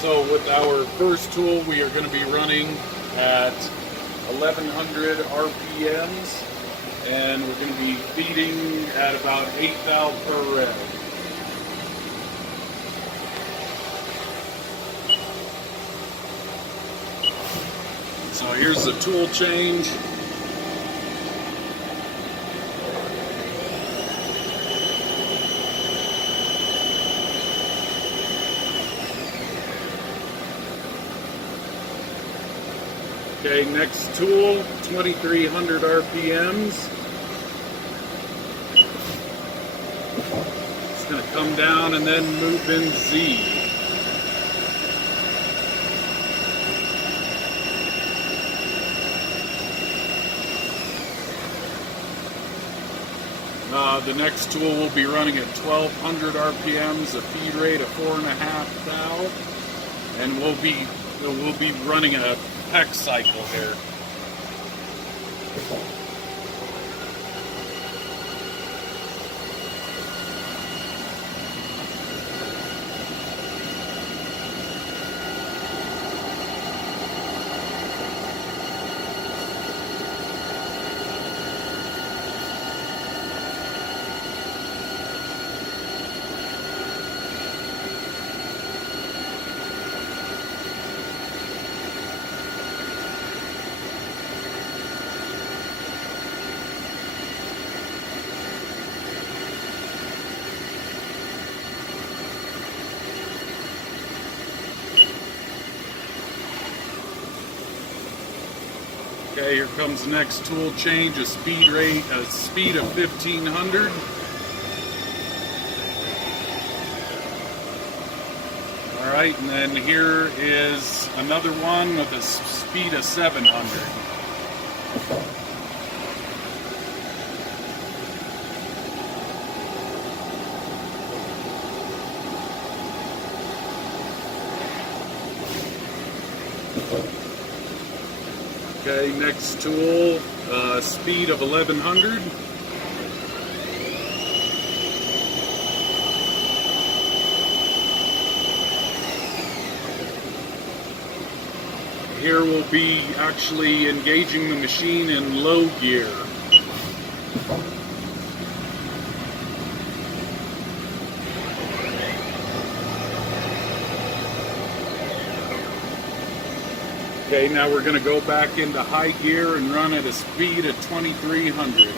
So with our first tool, we are going to be running at 1100 RPMs, and we're going to be feeding at about 8 thou per rev. So here's the tool change. Okay, next tool, 2300 RPMs. It's going to come down and then move in Z. The next tool will be running at 1200 RPMs, a feed rate of 4.5 thou, and we'll be running a peck cycle here. Okay, here comes the next tool change, a speed of 1500. All right, and then here is another one with a speed of 700. Okay, next tool, speed of 1100. Here we'll be actually engaging the machine in low gear. Okay, now we're going to go back into high gear and run at a speed of 2300.